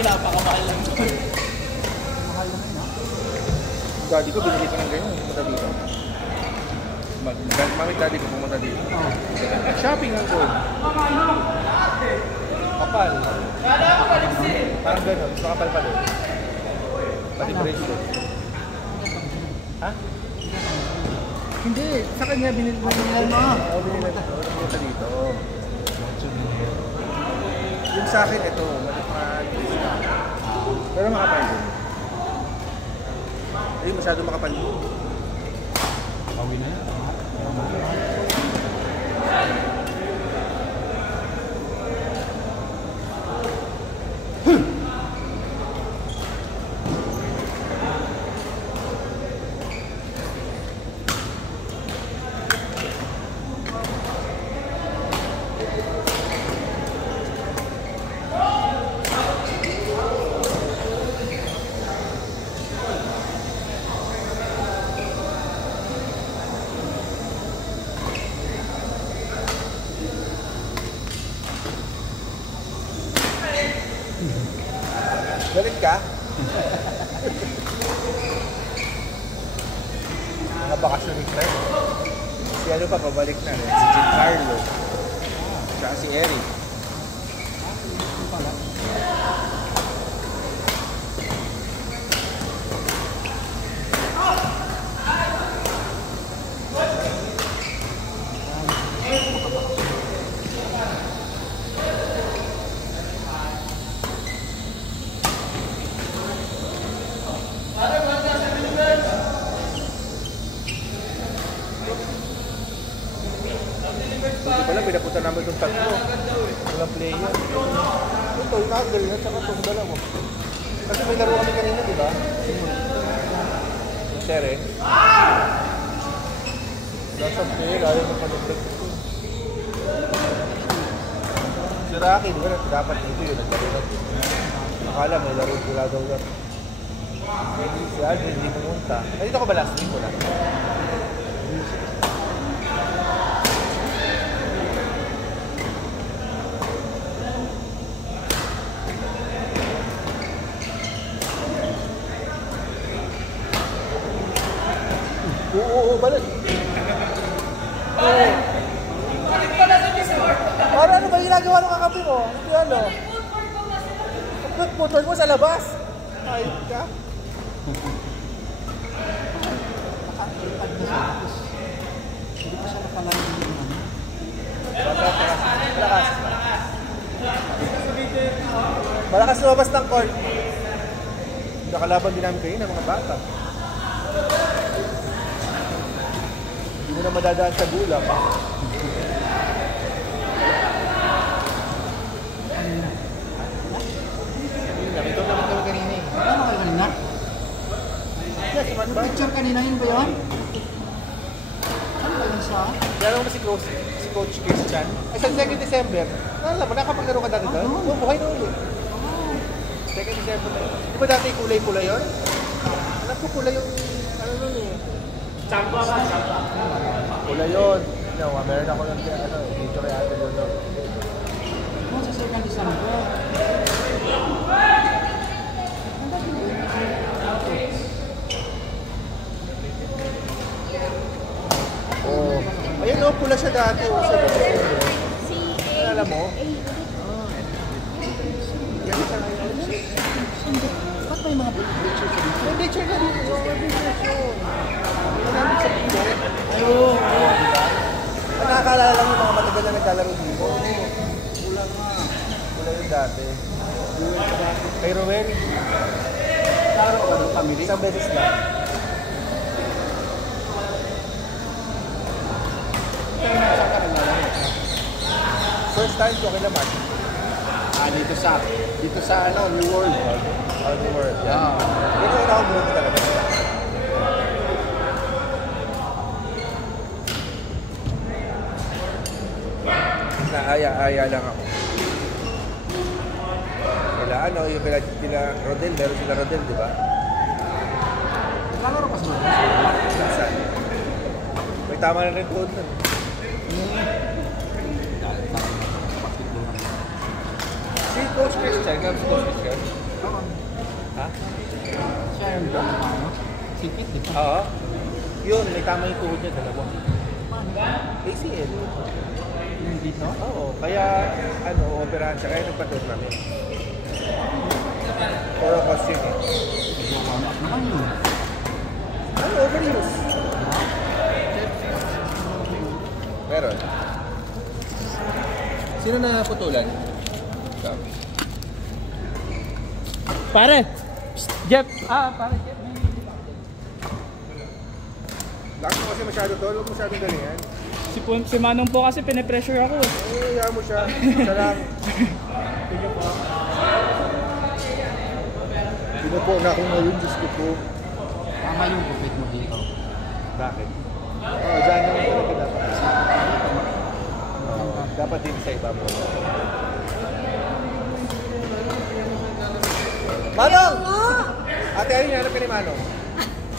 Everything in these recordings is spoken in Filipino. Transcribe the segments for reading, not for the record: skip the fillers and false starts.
Ngayon, napakamahal lang. Mahal na yun, ha? Daddy ko, binili ko ng ganyan. Pumunta dito. Mamit daddy ko pumunta dito. Shopping ang gold. Kapal. Parang gano'n. Mas makapal pa doon. Pati bracelet. Ha? Hindi. Sa kanya binili mo. Binili mo. Oo, binili mo. Pumunta dito. Yung sa akin, ito. Maliit na. Pero makapal din. Ay, masyado makapal din. Bawi na yan. Galit ka? Nabakasyon ni Fred. Si ano pa, pabalik na rin. Si Giancarlo. Tsaka si Eric. Hindi pala, pinapunta namin itong tatlo. Walang player. Ito, yung nakagaling at saka itong dalawa. Kasi may laro kami kanina, di ba? Yung Tere. Nasa player, ayaw na panagdag ito. Si Rocky, di ba? Dapat dito yun, naglaro natin. Akala may laro pula daw lang. Si Aldrin, hindi pumunta. Nandito ko ba last week? Wala. Oo, balik. Oo. Balik pa na sa resort. Para ano ba ginagawa ng kakapi mo? Hindi ano? Putol mo sa labas. Ayun ka. Nakalipad na siya. Tapos, hindi pa siya nakalayo yung ano. Malakas lumabas ng court. Nakalaban din namin kayo ng mga bata. Hindi mo na madadaan sa gulang. Nakita naman kami kanina eh. Ano kayo kanina? Yes, Yung picture kanina yun ba yun? Ano ba yun siya? Kaya naman si Coach Christian. Ay, sa 2nd December. Alam mo, nakapaglaro ka dati doon? Oo, buhay na ulit. 2nd December na yun. Di ba dati kulay-kulay yun? Alam ko kulay yung, ano nun eh. Chamba ba? Chamba. Kulay yun. Meron ako ng dito kay Ate Lolo. Ano sa 2nd December? Oo. Ayun o, pula siya dati. O, sa December. Alam mo? Yan siya ngayon. Ba't may mga picture sa dito? May picture na dito. May picture siya. Ano namin sa picture? Ayun. Diba? Nakakaalala lang yung mga matagal na naglalaro dito. Wala nga. Pula yung dati. Kay Roel. Laro ka ng family? Isang beses lang. Saan ka naglalaro? First time ko kay Laman. Dito sa ano, New World. Out the world. Yeah. Ito yung nakagulong ko talaga. Naaya-aya lang ako. Kila ano, yung kila Rodel, meron sila Rodel, di ba? Naglalaro ka sa mga? Minsan. May tama na rin doon. Si Coach Christian, si Coach Christian. Oo. Ha? Siya yung ano? Sikit, di ba? Oo. Yun, may tama yung tuhod niya, dalawa. Paano? ACL. Yung dito? Oo, kaya ano, operahan siya, kaya nagpatod namin. For a costume eh. Warm-up naman yun. Ano, overuse? Meron. Sino na putulan? Ikaw. Pare! Jeff! Pare Jeff. Laki mo kasi masyado to, huwag masyadong galingan. Si Manong po kasi pinipressure ako. Hayaan mo siya. Siya lang. Pinupo na ako ngayon, Diyos ko po. Tama yung gupit mo dito. Bakit? Oo, dyan naman talaga dapat. Dapat din sa iba mo. Manong! Ate, ano yung hanap ka ni Manong?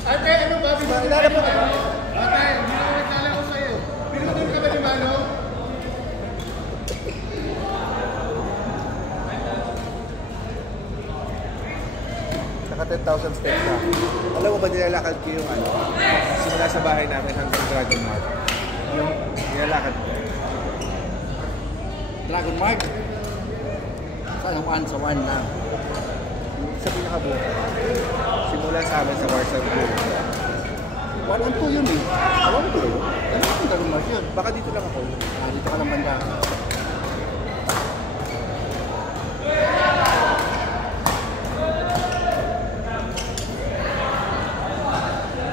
Ate, ano ba? Ilalap mo ka ba? Ate, hindi ko nagkala ko sa'yo. Pinutol ka ba ni Manong? Naka 10,000 steps na. Alam mo ba nilalakad ko yung ano? Simula sa bahay namin hanggang Dragon Mart. Yung nilalakad ko. Dragon Mark. Saan yung 1 sa 1 lang? Sa pinakabuo. Simula sa amin sa Warsaw School. 1 and 2 yun eh. Alam mo ba yun? Ano yung Dragon Mark yun? Baka dito lang ako. Dito ka lang banda.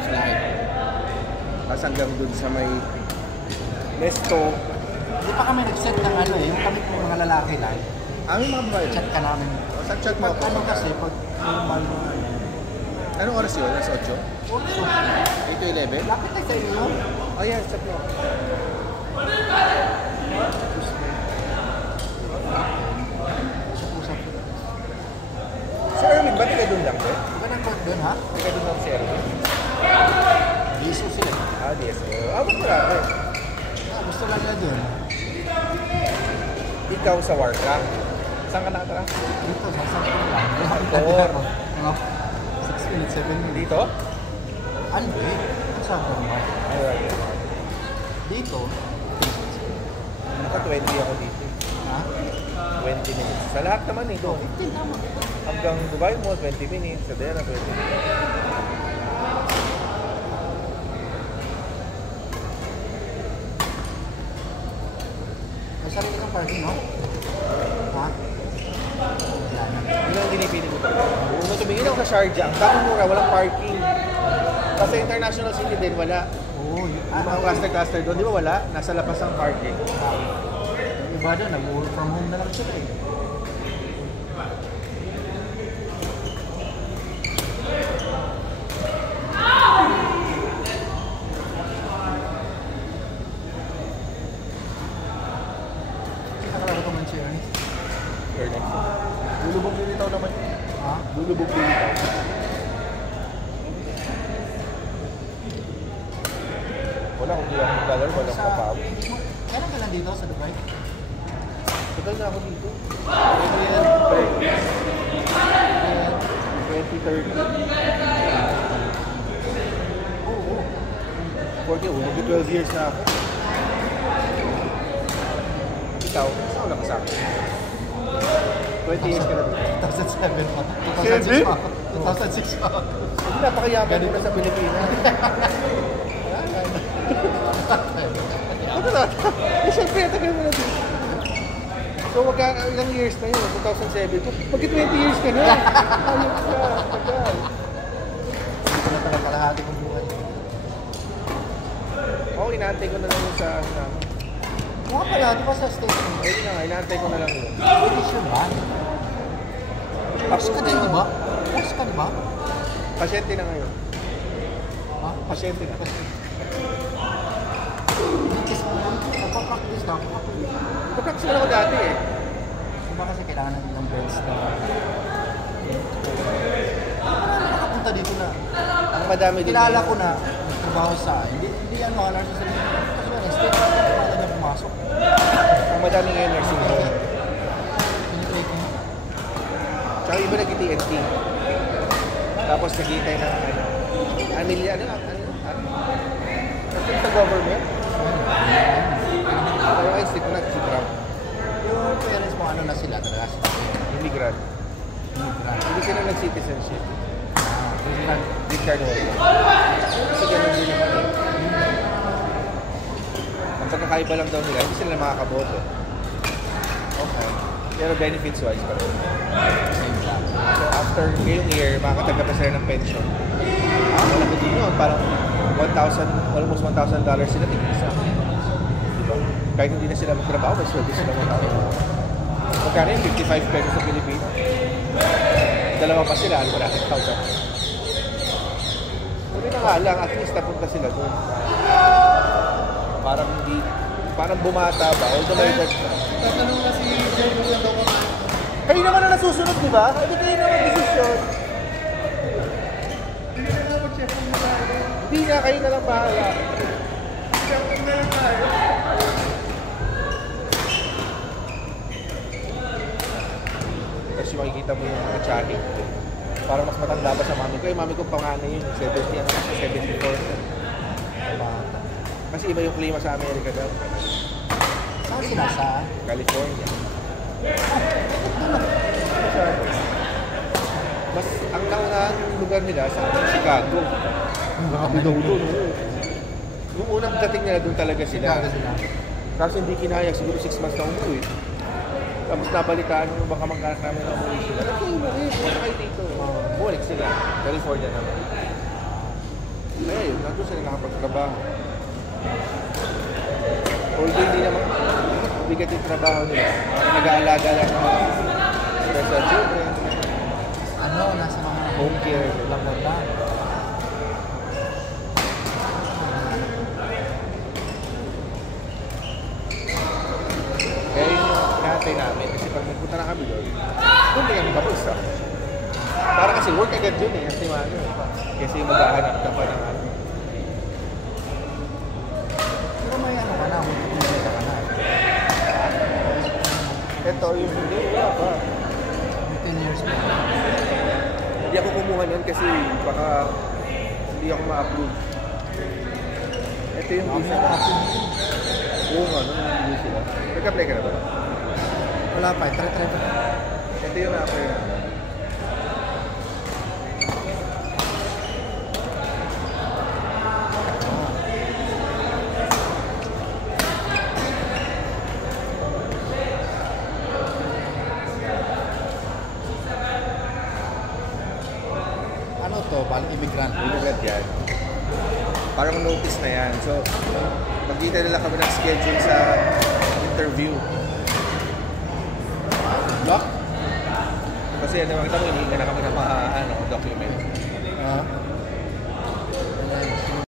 Slide. Tapos hanggang dun sa may Nesto. Hindi pa kami nag-set ng ano eh. Yung kami po mga lalaki lang. Aming mga babae. Chat ka namin. Saan chat mo Pag ako? ano kasi, pag normal mo ano. Anong oras yun? Alas 8? 8 to 11? Lapit na sa inyo. Oh yeah, chat mo ako. Usap-usap. Si Erwin, ba taga dun lang, eh? Di ba nang doon ha? Taga dun lang si Erwin. Biso sila. Ah, DSO. Abot mo lang, eh. Gusto lang na doon. Ikaw sa Warka. Saan ka nakatara? Dito, sasakit ko lang. Tor. Mga 6 minutes, 7 minutes. Dito? Ano eh? Saan ka naman? Alright. Dito? Naka 20 ako dito. Ha? 20 minutes. Sa lahat naman eh, doon. 15 tama. Hanggang Dubai mo, 20 minutes. Sa Dera, 20 minutes. May sarili kang parking, no? Ha? Wala na. Yun ang dinipili ko talaga. Nung tumingin ako sa Sharjah, ang dami mura, walang parking. Kasi international city din, wala. Oo, yun. Yung mga cluster doon, di ba wala? Nasa labas ang parking. Yung iba doon, nag-work from home na lang sila eh. Kita ka lang ito man siya, Ernest. Earnings. Lulubog lilitaw naman. Ha? Lulubog lilitaw. Wala kung di ako maglalaro, walang papaw. Kailan ka lang dito sa Dubai? Tagal na ako dito. Ano yan? 2030. Oo. Porque mag-12 years na ako. Ikaw, saan wala ka sa akin? 20 years ka na dito. 2007 pa. 2006 Seven? pa. 2006 pa. Hindi, napakayaman mo na sa Pilipinas. Ano na? Eh, syempre, tagal mo na dito. So, ilang years na yun? 2007. Pagka 20 years ka na. Ayos ka. Tagal. Hindi ko na talaga kalahati kong buhay. Oo, inaantay ko na lang yung sa ano namin. Mga pala, di ba sa station? Ayun na nga, inaantay ko na lang yun. British yun ba? Box ka din, di ba? Box ka, di ba? Pasyente na ngayon. Ha? Pasyente na. Practice mo lang. Nagpa-practice na ako. Pag-practice mo na ako dati eh. Diba kasi kailangan natin ng beds na... Marami nakapunta dito na. Ang madami din. Kilala ko na nagtrabaho sa... Hindi yan mahalar sa sarili. Kasi ba, state na wala niya pumasok. Ang madami ngayon nursing home. Pinipay ko. Tsaka iba nag-TNT. Tapos naghihintay ng ano. Amelia, ano? Kasi sa government. Pero ay, stick na si Trump. Yung parents mo, ano na sila talaga? Immigrant. Hindi sila nag-citizenship. Green card holder. Kasi ganun din naman eh. Ang pagkakaiba lang daw nila, hindi sila makakaboto. Okay. Pero benefits-wise pa rin. So after ngayong year, makakatanggap na sila ng pension. Malaki din yun. Parang almost $1,000 sila tig-isa. Diba? Kahit hindi na sila magtrabaho, may sweldo sila $1,000. Magkano yun? 55 pesos sa Pilipinas. Dalawa pa sila, ano ba natin? 1,000. Sabi na nga lang, at least napunta sila doon. Parang bumata ba? Although may edad na. Tatanong na si Joe kung saan daw kakain. Kayo naman na nasusunod, di ba? Hindi kayo na mag-desisyon. Hindi na nga mag-check kung nakain. Hindi na, kayo na lang bahala. Check kung na lang tayo. Tapos yung makikita mo yung mga tsahin. Parang mas matanda ba sa mami ko? Yung mami ko panganay yun, 74. Kasi iba yung klima sa Amerika daw. Saan sila sa? California. Mas ang naunang lugar nila sa Chicago. Grabe daw doon. Yung unang dating nila doon talaga sila. Chicago sila. Tapos hindi kinaya, siguro 6 months na umuwi. Tapos nabalitaan yung baka mag-anak namin na umuwi sila. Punta kayo dito. Bumalik sila. California naman. Kaya yun, nandun sila nakapagtrabaho. Although hindi naman bigat yung trabaho nila. Nag-aalaga lang ng mga special children. Ano, nasa mga Home care. lang ba? Kaya yun yung hinahantay namin. Kasi pag nagpunta na kami doon, doon din kami tapos. Para kasi work agad yun eh. Kasi ano, kasi maghahanap ka pa ng ano. Pero may ano ka na, may kumita ka na. Ito yung hindi, wala pa. May 10 years na. Hindi ako kumuha nun kasi baka hindi ako ma-approve. Ito yung visa. Oo nga, nung hindi sila. Nag-apply ka na ba? Wala pa, try pa. Ito yung na-apply na. Ano to, balik immigrant. Immigrant yan. Parang notice na yan. So, magkita nila kami ng schedule sa interview. Block? Kasi ano, makita mo, hinihinga na kami ng mga document.